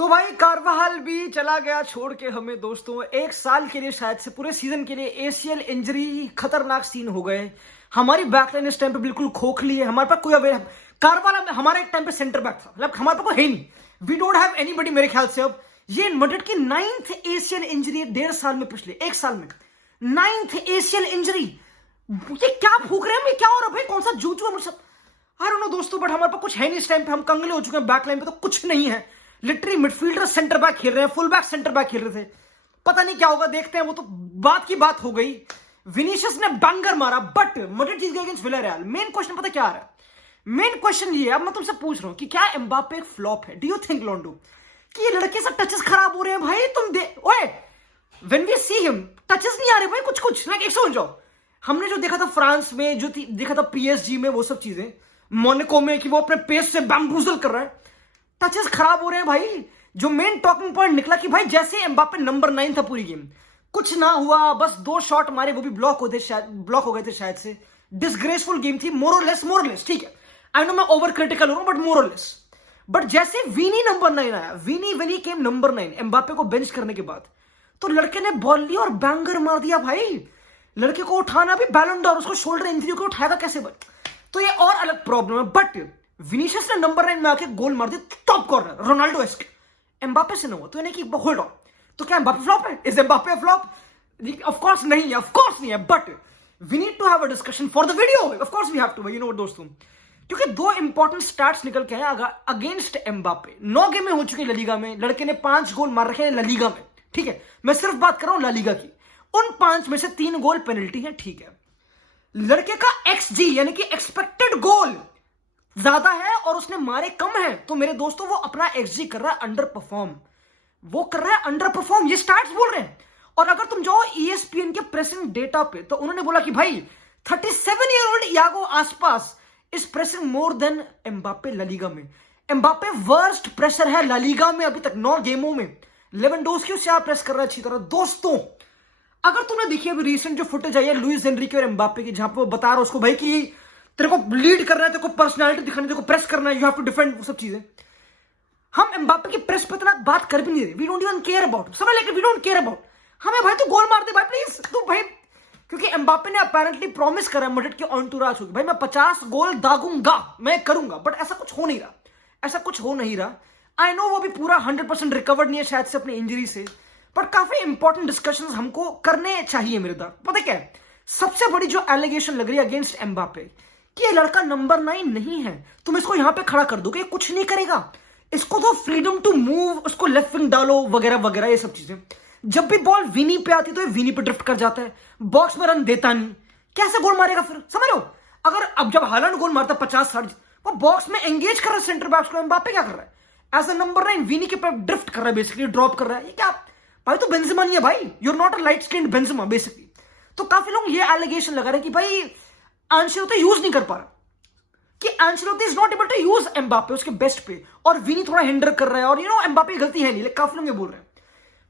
तो भाई कार्वाहाल भी चला गया छोड़ के हमें दोस्तों। एक साल के लिए, शायद से पूरे सीजन के लिए एसीएल इंजरी, खतरनाक सीन हो गए। हमारी बैकलाइन इस टाइम पे बिल्कुल खोखली है। हमारे पास कोई कार्वाहाल हमारा एक टाइम पे सेंटर बैक था, मतलब हमारे पास कोई है नहीं। वी डोंट हैव एनीबॉडी मेरे ख्याल से। अब ये मड्रिड की 9th एशियन इंजरी 1.5 साल में, पिछले 1 साल में 9th एशियन इंजरी। ये क्या फूक रहे हैं, ये क्या हो रहा है भाई? कौन सा जूजू है मुझसे? आई डोंट नो दोस्तों, बट हमारे पास कुछ है नहीं इस टाइम पे। हम कंगले हो चुके हैं बैकलाइन पे, तो कुछ नहीं है। लिटरली मिडफील्डर सेंटर बैक खेल रहे हैं, फुल बैक सेंटर बैक खेल रहे थे। पता नहीं क्या होगा, देखते हैं। वो तो बात की बात हो गई। विनीशियस ने बैंगर मारा, बट मड्रिड जीत गई अगेंस्ट विलारियल। मेन क्वेश्चन पता क्या आ रहा है? मेन क्वेश्चन ये है, अब मैं तुमसे पूछ रहा हूं कि क्या एम्बापे एक फ्लॉप है? डू यू थिंक लोंडो कि ये लड़के से टचेस खराब हो रहे हैं भाई? तुम दे ओए, when we see him touches नहीं आ रहे भाई, कुछ कुछ लाइक एक समझ जाओ। हमने जो देखा था फ्रांस में, जो देखा था पीएसजी में, वो सब चीजें, मोनाको में, कि वो अपने पेस से बैम्बूजल कर रहा है, टचेस खराब हो रहे हैं भाई। जो मेन टॉकिंग पॉइंट निकला कि भाई जैसे एम्बापे नंबर 9 था पूरी गेम, कुछ ना हुआ, बस 2 शॉट मारे, वो भी ब्लॉक हो गए थे शायद से। डिसग्रेसफुल गेम थी, मोर और लेस, ठीक है। आई नो मैं ओवर क्रिटिकल हूं, बट मोर और लेस। बट जैसे वीनी नंबर 9 आया, वीनी केम नंबर 9 एम्बापे को बेंच करने के बाद, तो लड़के ने बॉल ली और बैंगर मार दिया भाई। लड़के को उठाना भी बैलन डॉर, उसको शोल्डर इंजरी को उठाएगा कैसे भाई? तो ये और अलग प्रॉब्लम है। बट विनीशियस ने नंबर 9 में आके गोल मार दिया, top corner, Ronaldo ask. Mbappe से ना हुआ, तो यानी कि होल्ड ऑन, तो क्या एम्बापे फ्लॉप है? Is Mbappe flop? Of course नहीं है, ऑफ कोर्स नहीं है। But we need to have a discussion for the video. Of course we have to, you know दोस्तों, क्योंकि 2 इंपॉर्टेंट स्टार्ट्स निकल के हैं अगेंस्ट एम्बापे। 9 गेमें हो चुकी है ललीगा में, लड़के ने 5 गोल मार रखे हैं ललीगा में, ठीक है। मैं सिर्फ बात कर रहा हूं ललीगा की। उन 5 में से 3 गोल पेनल्टी है, ठीक है। लड़के का एक्सजी यानी कि एक्सपेक्टेड गोल ज्यादा है और उसने मारे कम है, तो मेरे दोस्तों वो अपना एक्सजी कर रहा है अंडर परफॉर्म। वो कर रहा है अंडर परफॉर्म, ये स्टार्स बोल रहे हैं। और अगर तुम जाओ ESPN के प्रेसिंग डेटा पे, तो उन्होंने बोला कि भाई 37-year-old Iago Aspas is pressing more than Mbappe LaLiga में। एम्बापे वर्स्ट प्रेशर है ललीगा में अभी तक 9 गेमों में। लेवेंडोस्की उससे प्रेस कर रहा है अच्छी तरह। दोस्तों अगर तुमने देखी अभी रिसेंट जो फुटेज आई है लुइस एनरिके और एम्बापे की, जहां पे वो बता रहा है उसको भाई कि तेरे को लीड करना है, तेरे को पर्सनालिटी दिखानी है, तेरे को प्रेस करना है, यू हैव टू डिफेंड, वो सब चीजें। हम एम्बापे की प्रेस पे इतना बात कर भी नहीं रहे। We don't even care about, समझ लेके वी डोंट केयर अबाउट। हमें भाई तू गोल मार दे भाई प्लीज, तू भाई। क्योंकि एम्बापे ने अपेरेंटली प्रॉमिस करा है मड्रिड के एंटूराज होगी, भाई मैं 50 गोल दागूंगा, मैं करूंगा। बट ऐसा कुछ हो नहीं रहा, ऐसा कुछ हो नहीं रहा। आई नो वो भी पूरा 100% रिकवर्ड नहीं है शायद से अपनी इंजरी से, पर काफी इंपॉर्टेंट डिस्कशंस हमको करने चाहिए मेरे दोस्त। पता क्या है सबसे बड़ी जो एलिगेशन लग रही है अगेंस्ट एम्बापे, कि ये लड़का नंबर 9 नहीं है। तुम इसको यहां पे खड़ा कर दोगे, कुछ नहीं करेगा। इसको तो फ्रीडम टू मूव, उसको लेफ्ट विंग डालो वगैरह वगैरह, ये सब चीजें। जब भी बॉल विनी पे आती तो ये विनी पे ड्रिफ्ट कर जाता है, बॉक्स में रन देता नहीं। कैसे गोल मारेगा फिर, समझ लो? अगर अब जब हालैंड गोल मारता 50-60, वो बॉक्स में एंगेज कर रहा है सेंटर बैक्स को। एम्बापे क्या कर रहा है? एज अ नंबर 9 विनी के पे ड्रिफ्ट कर रहा है, बेसिकली ड्रॉप कर रहा है। ये क्या भाई? तो बेंजेमा नहीं है भाई, you are not a light skinned Benzema basically. तो काफी लोग ये एलिगेशन लगा रहे हैं कि भाई आंचेलोत्ती यूज नहीं कर पा रहा, कि Ancelotti is not able to use Mbappe उसके बेस्ट पे, और विनी थोड़ा हिंडर कर रहा है। और यू नो एम्बापे की गलती है नहीं, लेकिन काफी लोग ये बोल रहे हैं।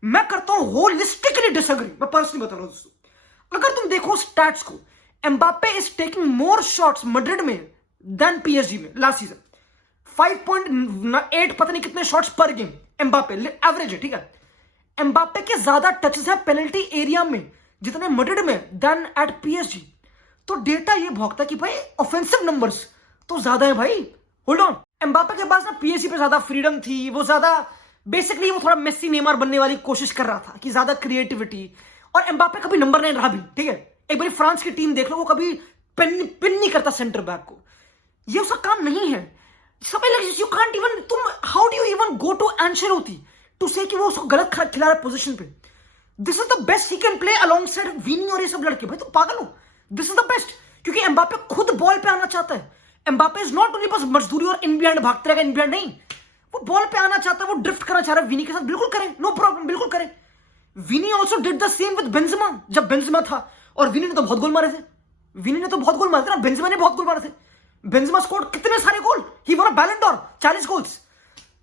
मैं करता हूं होलिस्टिकली डिसएग्री, मैं पर्सनली बता रहा हूं दोस्तों। अगर तुम देखो स्टैट्स को, Mbappe is taking more shots Madrid में देन पीएसजी में लास्ट सीजन। 5.8 पता नहीं कितने शॉट्स पर गेम एम्बापे एवरेज है, ठीक है। एम्बापे के ज्यादा टचेस है पेनल्टी एरिया में जितने मड्रिड में देन एट पीएसजी। तो डेटा ये भौंकता कि भाई ऑफेंसिव नंबर्स तो ज्यादा है भाई। होल्ड ऑन, एम्बापे के पास ना पीएसजी पे ज्यादा फ्रीडम थी, वो ज्यादा बेसिकली वो थोड़ा मेसी नेमार बनने वाली कोशिश कर रहा था, कि ज्यादा क्रिएटिविटी। और एम्बापे कभी नंबर 9 रहा भी, ठीक है। एक बार फ्रांस की टीम देख लो, वो कभी पिन नहीं करता सेंटर बैक को, ये उसका काम नहीं है। यू कांट इवन, तुम how do you even go to Ancelotti to say कि वो उसको गलत खिला रहा है पोजीशन पे? This is the best he can play alongside Vini और ये सब लड़के। भाई तुम पागल हो? दिस इज द बेस्ट, क्योंकि एम्बापे खुद बॉल पे आना चाहता है। एम्बापे इज नॉट ओनली बस मजदूरी और इन बिहाइंड भागते रहेगा, इन बिहाइंड नहीं, वो बॉल पे आना चाहता है, वो ड्रिफ्ट करना चाह रहा है विनी के साथ। बिल्कुल करें, नो प्रॉब्लम, बिल्कुल करें। Vini also did the same with Benzema, जब बेंजेमा था। और विनी ने तो बहुत गोल मारे थे, विनी ने तो बहुत गोल मारे थे ना, बेंजेमा ने बहुत गोल मारे थे। बेंजेमा स्कोर्ड कितने सारे गोल, ही won a Ballon d'Or, 40 goals.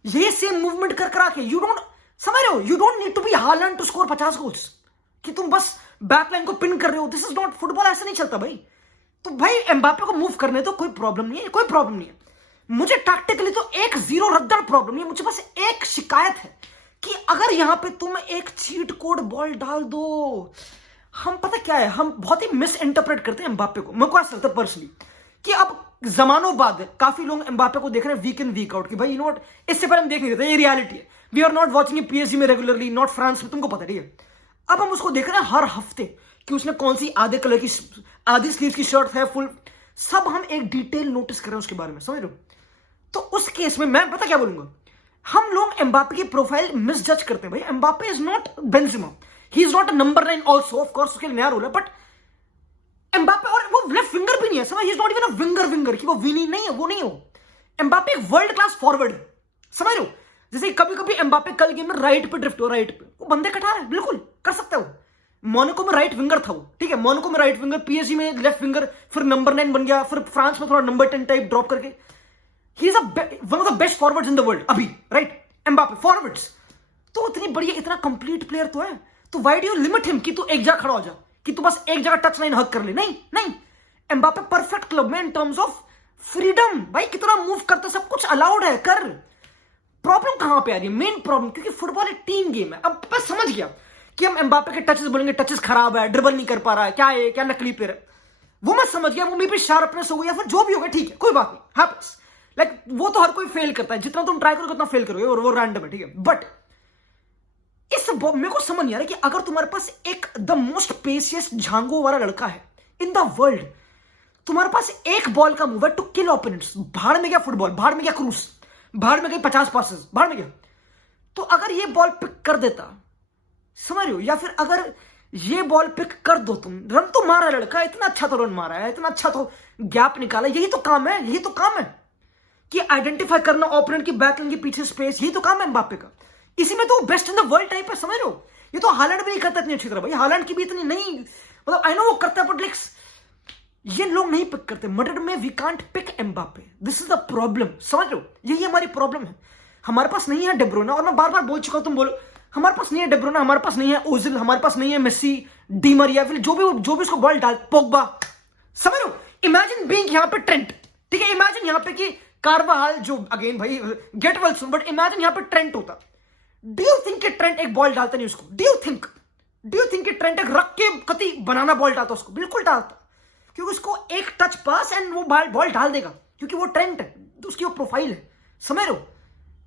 ये सेम मूवमेंट कर करा के यू डोंट, समझ रहे हो, you don't need to be Haaland to score 50 goals, कि तुम बस बैकलाइन को पिन कर रहे हो। दिस इज नॉट फुटबॉल, ऐसा नहीं चलता भाई। तो भाई एम्बापे को मूव करने तो कोई प्रॉब्लम नहीं है, कोई प्रॉब्लम नहीं है। मुझे टैक्टिकली तो 1-0 रद्दड़ प्रॉब्लम नहीं है, मुझे बस एक शिकायत है कि अगर यहां पे तुम एक चीट कोड बॉल डाल दो, हम पता क्या है, हम बहुत ही मिस इंटरप्रेट करते हैं एम्बापे को। मेरे को ऐसा लगता है पर्सनली कि अब जमानों बाद काफी लोग एम्बापे को देख रहे हैं वीक इन वीक आउट, कि भाई यू नो व्हाट, इससे पहले हम देख नहीं रहे थे, ये रियलिटी है। We are not watching PSG में रेगुलरली, नॉट फ्रांस में, तुमको पता है, ठीक है। अब हम उसको देख रहे हैं हर हफ्ते कि उसने कौन सी आधे कलर की, आधी स्लीव की शर्ट है, फुल, सब हम एक डिटेल नोटिस कर रहे हैं उसके बारे में, समझ रहे हो। तो उस केस में मैं पता क्या बोलूंगा, हम लोग एम्बापे की प्रोफाइल मिसजज करते हैं। भाई Mbappe is not Benzema, he is not number 9 also, of course उसके लिए नया रोल है, बट एम्बापे, और वो लेफ्ट विंगर भी नहीं है, समझ, he is not even a winger कि वो विनी नहीं है, वो नहीं हो। एम्बापे एक वर्ल्ड क्लास फॉरवर्ड है, समझ रहे हो। जैसे कभी कभी एम्बापे कल गेम में राइट पे ड्रिफ्ट हो, राइट पे वो बंदे कटा है, बिल्कुल कर सकते हो। मोनाको में राइट विंगर था वो, ठीक है, मोनाको में राइट विंगर, पीएसजी में लेफ्ट विंगर, फिर नंबर 9 बन गया, फिर फ्रांस में थोड़ा नंबर 10 टाइप ड्रॉप करके, he is one of the best forwards in the world अभी, राइट। एम्बापे फॉरवर्ड्स तो इतनी बढ़िया, इतना कंप्लीट प्लेयर तो है, तो why do you limit him कि तू एक जगह खड़ा हो जा, कि तू बस एक जगह टच लाइन हक कर ले? नहीं नहीं, एम्बापे परफेक्ट क्लब में इन टर्म्स ऑफ फ्रीडम, भाई कितना मूव करता, सब कुछ अलाउड है, कर। प्रॉब्लम कहां पे आ रही है, मेन प्रॉब्लम, क्योंकि फुटबॉल एक टीम गेम है। अब मैं समझ गया कि हम एम्बापे के टचेस बोलेंगे, टचेस खराब है, ड्रिबल नहीं कर पा रहा है, क्या है, क्या नकली प्लेयर है, वो मैं समझ गया, वो मे भी शार्पनेस हो गई या फिर जो भी हो गया, ठीक है, कोई बात नहीं, हैपेंस, लाइक वो तो हर कोई फेल करता है, जितना तुम ट्राई करोगे उतना फेल करोगे, और वो रैंडम है, ठीक है। बट इस मेरे को समझ नहीं आ रहा कि अगर तुम्हारे पास एक द मोस्ट पेसियस्ट झांगो वाला लड़का है इन द वर्ल्ड, तुम्हारे पास एक बॉल का मूव है टू किल ओपोनेंट्स, भाड़ में गया फुटबॉल, भाड़ में गया क्रूज, भाड़ में गई 50 पासेस, भाड़ में गया, तो अगर ये बॉल पिक कर देता, समझ रहे हो, या फिर अगर ये बॉल पिक कर दो, तुम रन तो मारा लड़का, इतना अच्छा तो रन मारा है, इतना अच्छा तो गैप निकाला, यही तो काम है, यही तो काम है कि आइडेंटिफाई करना ओपोनेंट की बैकलाइन के पीछे स्पेस, यही तो काम है एम्बापे का। इसी में तो best in the world type है, समझ रहे हो। ये तो हालैंड भी नहीं करता इतनी अच्छी तरह, भाई हालैंड की भी इतनी नहीं, मतलब आई नो वो करता है, बट लाइक ये लोग नहीं पिक करते। मड्रिड में we can't pick Mbappe, this is the problem, समझ रहे हो, यही हमारी प्रॉब्लम है। हमारे पास नहीं है डे ब्रुयने, और मैं बार बार बोल चुका हूं, तुम बोलो हमारे पास नहीं है डे ब्रुयने, हमारे पास नहीं है ओजिल, हमारे पास नहीं है मेसी, डी मरिया, फिर जो भी उसको बॉल डाल, पोग्बा, समझ रहे हो। इमेजिन बीइंग यहां पे ट्रेंट, ठीक है, इमेजिन यहां पे कि कार्वाहाल, जो अगेन भाई get well soon, but imagine यहां पे ट्रेंट होता। डू यू थिंक कि ट्रेंट एक बॉल डालता नहीं उसको? डू यू थिंक कि ट्रेंट एक रख के कति बनाना बॉल डालता उसको? बिल्कुल डालता, क्योंकि उसको एक टच पास एंड वो बॉल डाल देगा, क्योंकि वो ट्रेंट है, उसकी वो प्रोफाइल है, समझ रहे हो।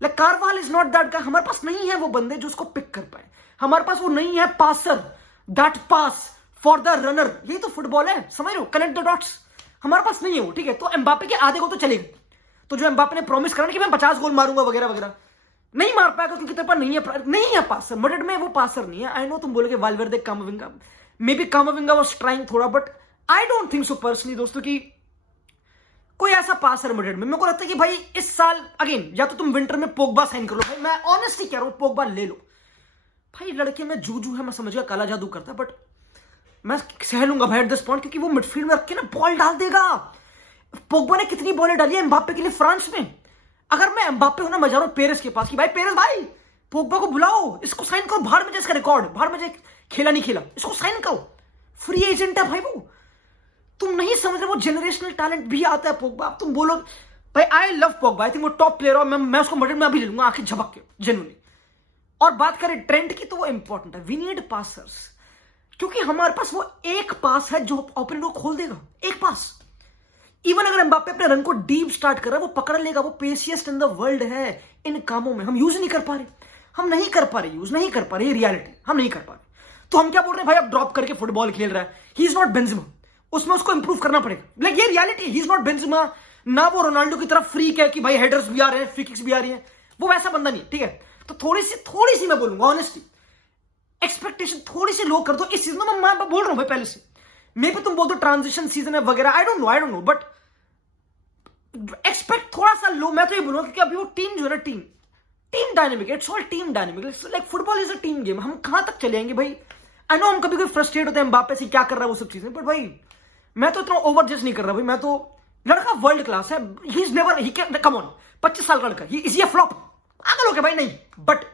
Like Carvajal is not that guy, हमारे पास नहीं है वो बंदे जो उसको पिक कर पाए, हमारे पास वो नहीं है passer, that pass for the runner, यही तो फुटबॉल है, समझ रहे हो, कनेक्ट द डॉट्स, हमारे पास नहीं है वो, ठीक है। तो एम्बापे के आधे गोल तो चलेगा, तो जो एम्बापे ने प्रॉमिस करा कि मैं 50 गोल मारूंगा वगैरह वगैरह, नहीं मार पाएगा, क्योंकि तेरे पास नहीं है पासर, मड्रिड में वो पासर नहीं है। आई नो तुम बोलोगे Valverde, Camavinga, maybe Camavinga was trying थोड़ा, but I don't think so personally दोस्तों कि कोई ऐसा पासर मड्रिड में। मेरे को लगता है कि भाई इस साल अगेन या तो तुम विंटर में पोग्बा साइन कर लो, भाई मैं ऑनेस्टली कह रहा हूं पोग्बा ले लो भाई, लड़के में जूजू है, मैं समझ गया काला जादू करता है, बट मैं सह लूंगा भाई एट दिस पॉइंट, क्योंकि वो मिडफील्ड में रख के ना बॉल डाल देगा। पोग्बा ने कितनी बॉलें डाली है एम्बापे के लिए फ्रांस में, अगर मैं एम्बापे हूं ना, मैं जा रहा हूं पेरेस के पास कि भाई पेरेस भाई पोग्बा को बुलाओ, इसको साइन करो, भाड़ में जाए इसका रिकॉर्ड, भाड़ में जाए खेला नहीं खेला, इसको साइन करो, फ्री एजेंट है भाई वो। तुम नहीं समझ रहे, वो जनरेशनल टैलेंट भी आता है पोग्बा। अब तुम बोलो भाई I love Pogba, I think वो टॉप प्लेयर, और मैं उसको मड्रिड में अभी ले लूंगा आंखें झपक के, जेन्युइनली। और बात करें ट्रेंड की, तो वो इंपॉर्टेंट है, वी नीड पासर्स, क्योंकि हमारे पास वो एक पास है जो ओपोनेंट को खोल देगा, एक पास। इवन अगर एम्बापे अपने रन को डीप स्टार्ट कर रहा है, वो पकड़ लेगा, वो पेसिएस्ट इन द वर्ल्ड है इन कामों में, हम यूज नहीं कर पा रहे, यूज नहीं कर पा रहे, ये रियलिटी, हम नहीं कर पा रहे। तो हम क्या बोल रहे हैं भाई, अब ड्रॉप करके फुटबॉल खेल रहा है, ही इज नॉट बेंजेमा, उसमें उसको इंप्रूव करना पड़ेगा, लाइक ये reality, he is not Benzema, ना वो रोनाल्डो की तरफ फ्रीक है कि भाई हेडर्स भी आ रहे हैं, फ्री किक्स भी आ रही हैं, वो वैसा बंदा नहीं, ठीक है। तो थोड़ी सी मैं बोलूंगा ऑनेस्टली, एक्सपेक्टेशन थोड़ी सी लो कर दो इस सीजन में, मैं बोल रहा हूं भाई पहले से। मे बी तुम बोल दो ट्रांजिशन सीजन है वगैरह, I don't know, but expect थोड़ा सा लो। मैं तो ये बोलूंगा क्योंकि अभी वो टीम जो है ना, team dynamic, it's all team dynamic, like football is a team game. हम कहां तक चले जाएंगे भाई? आई नो हम कभी कोई फ्रस्ट्रेट होते हैं एम्बापे से क्या कर रहा है वो सब चीजें, बट भाई मैं तो इतना ओवर जज नहीं कर रहा भाई, मैं तो लड़का वर्ल्ड क्लास है, he is never, he can come on, 25 साल का लड़का, ही इज ये फ्लॉप आगे लोगे भाई नहीं, बट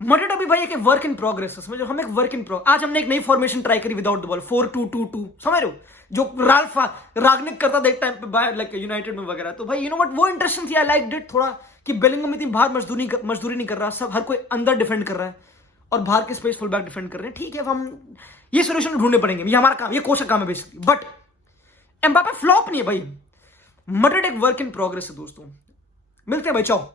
मड्रिड अभी भाई एक वर्क इन प्रोग्रेस है, समझ लो, हम एक वर्क इन प्रोग्रेस। आज हमने एक नई फॉर्मेशन ट्राई करी विदाउट द बॉल, 4-2-2-2, समझ रहे हो, जो राल्फ रागनिक करता था एक टाइम पे बाहर लाइक यूनाइटेड में वगैरह। तो भाई यू नो व्हाट, वो इंटरेस्टिंग थी, आई लाइक डिट थोड़ा, कि बेलिंगम इतनी बाहर मजदूरी नहीं कर रहा, सब हर कोई अंदर डिफेंड कर रहा है और बाहर के स्पेस फुल बैक डिफेंड कर रहे हैं। ठीक है, अब हम ये सोल्यूशन ढूंढने पड़ेंगे, ये हमारा काम, ये कोच का काम है बेसिकली। बट एम्बापे फ्लॉप नहीं है भाई, मैड्रिड एक वर्क इन प्रोग्रेस है दोस्तों। मिलते हैं भाई, चाओ।